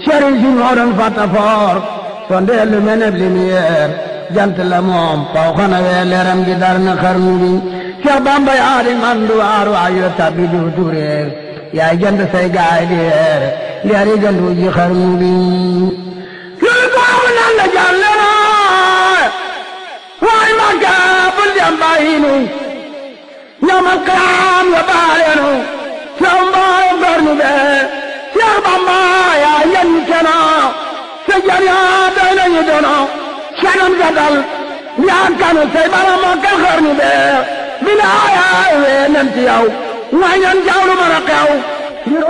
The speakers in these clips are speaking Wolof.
sëriñ si ñoo doon fatafoor sondeel lu mel ne lumière jant la moom faw xana wee leeram gi dar na xarnu bi Seex Bamba yaa di man du waar waayu tabbi du tureer yaay jënd say gaay di leer yi jëndu ji xarnu bi loolu baaxu nan la jàlle na waay Makka bul dem bàyyi nu ñamal qiyaam ya baaleenu Seex mbaay xarnu bee Seex Bamba yaa yenn kena sa jar yaa doy nañu dono canam ga dal yaa kanu say bala Makka xarnu bee bilaaya wee nem ci yow ngay ñan jawlu mën a xew ngir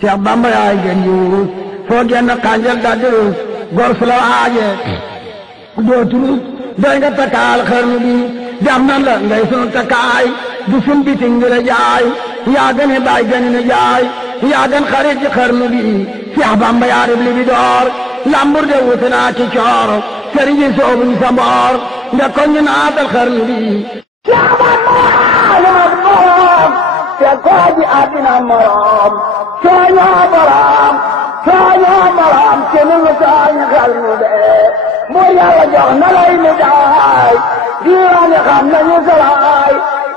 Seex Bamba yaay gën yuus foo genn xànjal da dirus gor su la waaje doo turus doy nga takkaal xarnu bi jam nan la ngay sunu takkaay du sun biting di la jaay yaa gën i baay gën na jaay yaa gën xarit ci xarnu bi Seex Bamba yaa rib li bi door lambur de wuute naa ci coor sëriñ yi soobuñ sa mboor nde ko ñu naatal xarnu bi Seex Bamba yaa moom te koo ji àddina morom sooñoo borom te nu ngi tooñ xarnu be buur Yàlla jox na lay mi daay diiwaani xam nañu salaay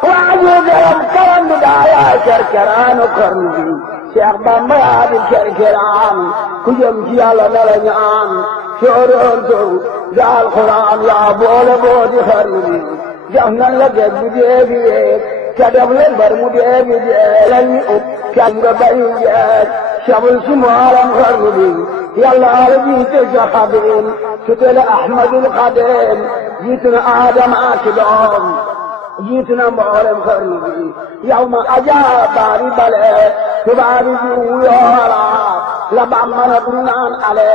waaju gërëm karam bi daayaay kerkeraanu xarnu bi Seex Bamba yaa di kerkeraan ku jëm ci Yàlla na la ñaan sooroon sow daal Alxuraan yaa boole booti xarnu bi jox nan la géej bu dee bi week te def leen bar mu dee bi dee lan ñu ut kenn nga bayi jeeg sabul si mooram xarnu bi Yàlla ala jiite sa xadim tutale Ahmadul Xadim jiitu na Aadama ak doom jiitu na mboolem xarnu bi yow ma ajaa baari bale tubaari jiw yoola la Bamba na du naan ale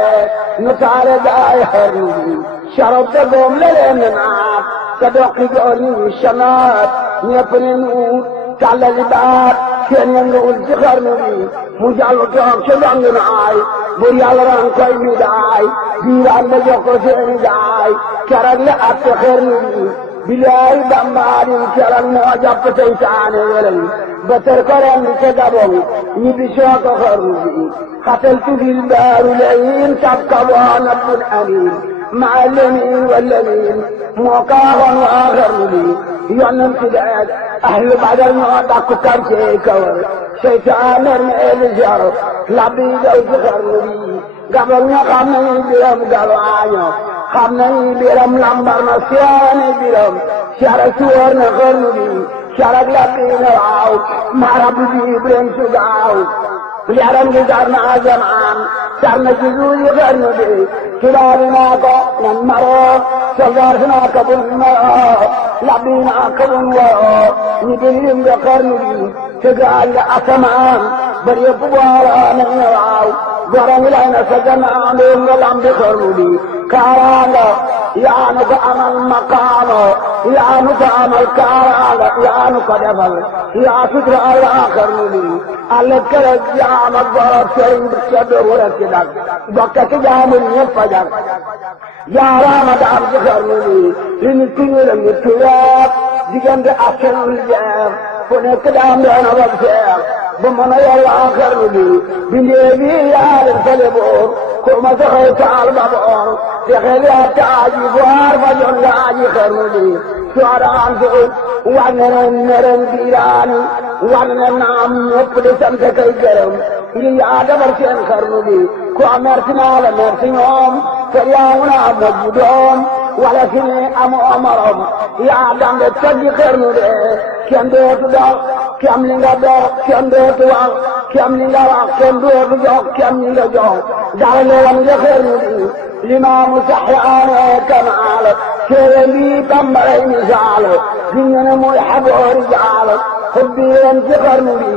nu taale gaay xarnu bi sharab de goom la leen naat te doqi goor ñi sanaat ñepp ne nuut tàllali baat seen yënguwul ci xarnu bi mu jàllu toog ci dongi naay bur Yàlla ran koy mi daay diiraan ba jox ko seeni daay keroog la atte xarnu bi bilaay Bamba din keroog moo jàpp seytaane weleñ ba tër ko ren di ca Gabon ñibbi soo ko xarnu bi xatal tufil daaru layin tab kaboon abdul amin maa lemin walamin moo kaaxoon waa xarnu bi yonent bi deeg ahlu badar ñoo dakku quartier kawar seytaane ne elisar labbi daw ci xarnu bi Gabon ña xam nañu biram galwaaño xam nañu biram lambar na seeni biram cara suwar na xarnu bi carak labbi na waaw marab bi biram su gaaw yaram gi jar na azamaan jar na ci suuji xarnu bi kibaabi naa ko nan maroo soldaar si naa ko bun maroo labbi naa ko bun waroo ñi dilim de xarnu bi te gaal nga asamaan bari yëpp booloo nañ ne waaw gorong lay na sa gannaaw ndéem nga lambi xarnu bi kaaraanga yaanu ko amal maqaamo yaanu ko amal kaaraanga yaanu ko defal yaa sutura Allah xarnu bi alle kere jaam ak borom sëriñ bi seddo wala ci dag bokka ci jaamul ñëpp a jag jaaraama daam ci xarnu bi li nit ku ñuulam nit ku weex diggante asenul jeex fu nekk daam doona bab seex ba mën a yor waa xarnu bi bindee bi yaa leen fale boor ko ma saxay taal ba boor te xel yaa taaji boor fa jon laaji xarnu bi soodaan so wane ne neren biiraani wane ne naam ñëpp di sant kay gërëm ngir yaa defar seen xarnu bi ko merci naa la merci ñoom te yaa ngi naa mujj doom wala si ne amoo morom yaa dambe taggi xarnu de kenn dootu dox kem li nga dox kenn dootu wax kem li nga wax kenn dootu jox kem li nga jox dara le wan nga xarnu bi limaamu saxyaane kamaal teewe bi Bambaray misaal di ñene muy xaboori jaal xubbi leen ci xarnu bi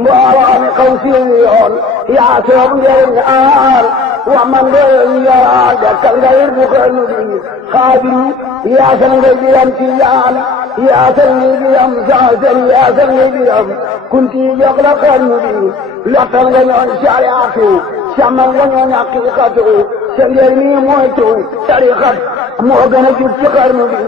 mbooloo mi xaw seeni yoon yaa soob njëriñ aar wa man doon yaraa dekkal nga yir bu xarnu bi xaadiru yaasal nga biram ci yaan yaasal nga biram saasal yaasal nga biram kunti jox la xarnu bi lottal nga ñoon sariatu sàmmal nga ñoon haqiqatu sa ngeen mi mooy tu tariqat moo gën a jub ci xarnu bi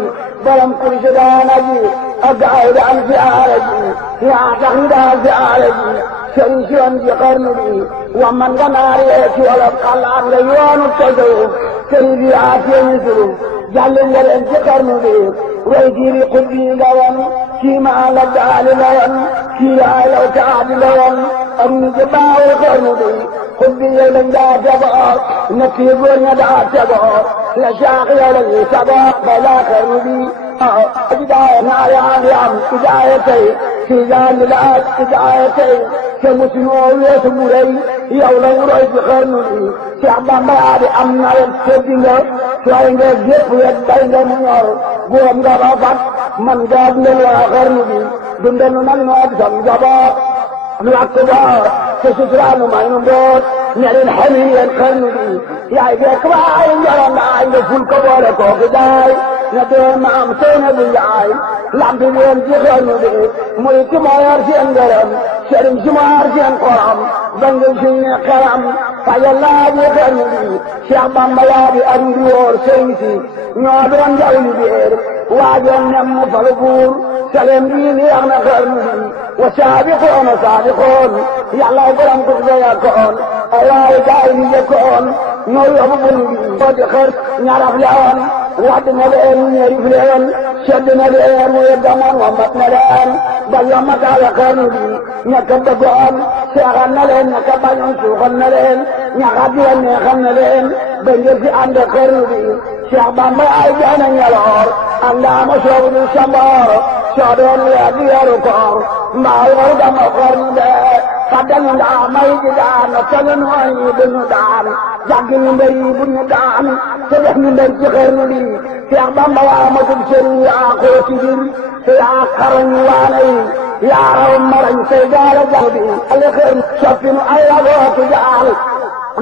balam kursi daana ji أقعد عن زيارتي يعتقد عن زيارتي سنشون بقرنبي ومن قناريك ولبقى عن ليوان التدوب سنبيعاتي مثله جعلن للانت قرنبي ويجيري قدي لون كيما لبعال لون كيلا لو تعاد لون أمن جباو قرنبي قدي يلن لا جبار نكيبون يدعى جبار لشاقي لي سباق بلا قرنبي بداية نعيان يام بدايتي في ذال الآت بدايتي كمسنو يسموري يولو رأيت خرنولي شعبان بيادي أمنا يتسدنغ شوائنغ جيب ويدبين منور قوم غرافت من جاب للوا خرنولي دندن ننوات سمجبا الأكبر تسسران ماينون بوت نعلن حمية الخرنولي يا إيقوا عين جرم عين فول كبارك وقداي ندور معام سينا بالعاي لعب اليوم جيخانو دي ملك ما يرسين درم شرم شما يرسين قرام بنجل شيني قرام فيالله جيخانو دي شعبان بيادي أريد ورسينتي نوابران جاولي بير واجن نمو فالبور سلام ديني أغنى خرنو دي وسابقون وسابقون يالله قرام قرزا يكون الله دائم يكون نو يحبون دي ودخل نعرف لعون وعدنا لأن يعرف لأن شدنا لأن ويدمان ومتنا لأن بل يمت على قرنبي نكب قوان سيغن لأن نكبان سوغن لأن نغد لأن يغن لأن بنجل في عند قرنبي شعبان بأيجانا يلعور أنها مشروب الشمار شعبان يأتي يركار ما يغرد مقرنبي فدن دعما يجدان فلن وعي بن دعان جاقل بي بن دعان سبحن بي خرنبي في أقبام بوامة بشريعة قوتي في آخرن واني يا رب مرن سيجال جهدي اللي خير شفن أيضا تجعل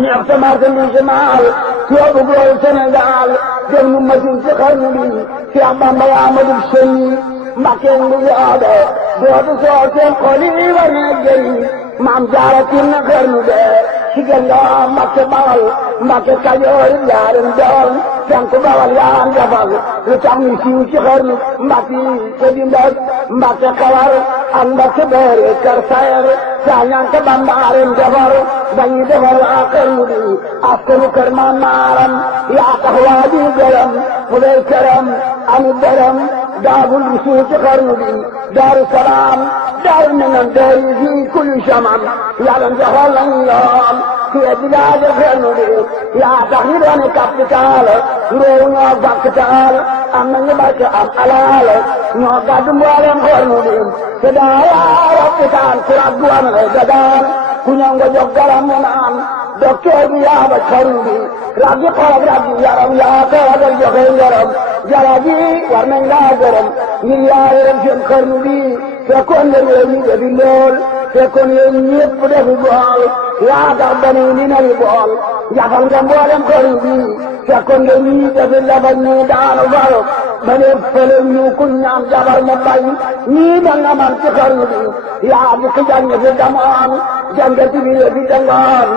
نعتمر من جمال توب قول سنجعل جمن مجن خرنبي في أقبام بوامة بشريعة مكين بيادة دوت صوتين قليل ونجري مام جارتين خرنبي شجلا مكبال مككايور يارن دال كانكو بال يان جبال لتامي سيوش خرن مكي كديندات مككوار أندك بير كرساير سانيان كبامبارن جبال بني جبال آخرنبي أفكر كرمان مارم يا تهوادي جرم مدير كرم أمي درم دابل بسوش خرنبي دار السلام دار من داري في كل شمعم يعلم جهال اليوم في بلاد خرنبي يا تحريران كابتال رونا باكتال أمن يباك أم ألال نوقات موالم خرنبي سدايا ربكان كرابوان غدان كنيان وجوكرا منام دكتور بيا بخرنبي رابي قرب رابي يارم يا قرب الجخين يارم جرابي ورمن لا جرم مليار رمشن خرنبي فكون اليومي باللول فكون يميت بده بال يا دبني من البال يا فلان بوالم خرنبي فكون يميت باللبن دان وبال من فلم يكن يام جبر مبين نيدنا من خرنبي يا بكجان في دمان جنگتي في دمان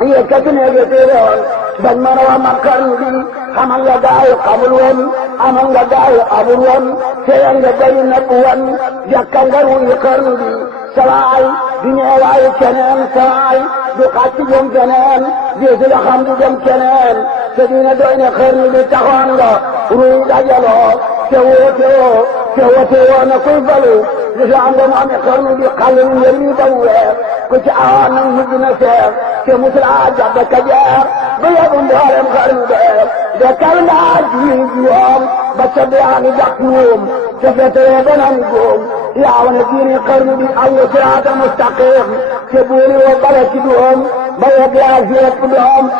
هي كتنه بتيرون بنمروا مكرنبي حمل داي قبلون أمن داي أبلون سيان داي نبوان جكانغرو يكرنبي سلاي دنيا واي كنان سلاي دقاتي يوم كنان جيزل خمد يوم كنان سدينا دوين خرنبي تخوانغا روي دايلو سوتو وانا كيفلو لسانغو مامي خرنبي قلن يرمي بوه كنت آوانا مجنة سير كمثل عجب كجار بيض بارم خرنبي ذكرنا عجيب بتبعني دقيوم كفتريبنا نجوم يا ونجيني قرنبي أي صراط مستقيم كبولي وبلك دوم بيض لازيك بدوم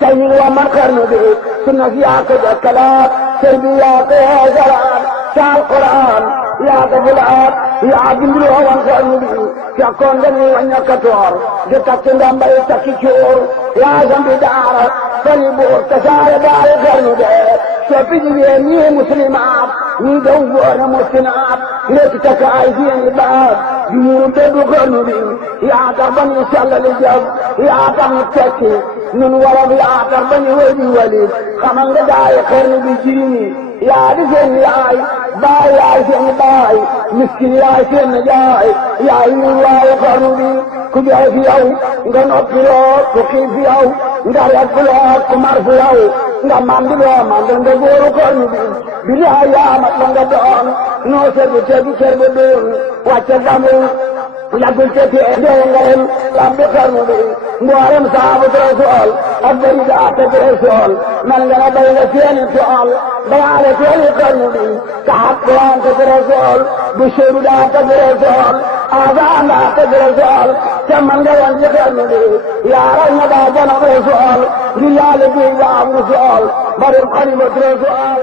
تيل ومن قرنبي سنة ياقد الكلام سلبيات هزران شعر قرآن يا قبلات يا عجل وان قرنبي يكون دني وان يكتور جتاكين دام بيتاكي شور يا زنبي دارك فليبور تسال دار قرنبي شوفي بيني مسلمات ندور مسلمات ليك تكايزين الباب يمون تدو قرنبي يا تربني سال الجب يا تمتكي من ورا يا تربني ولي ولي خمن داي قرنبي جيني يا دزني baay yaay seen baay miskin yaay seen jaay yaay ñu waaye xarnu bi ku joxe fi yow nga noppi loo ku xiif fi yow nga rekk loo ku mar fi yow nga mandi loo mandal nga góoru xarnu bi bilaay yaa mat la nga doon noo segu tegu kër ba doon wàcce gamu yàggul te tee dee nga ren lambi xarnu bi mboolem saabu rasool ak bari daate rasool man nga na bay nga seeni tool bayaale tooli xarnu bi kaxat kuwante rasool bu seeru daate rasool aasaan daate rasool te man nga wan ci xarnu bi yaaral na daa jana rasool ngir yàlla bi nga am rasool barim xalimat rasool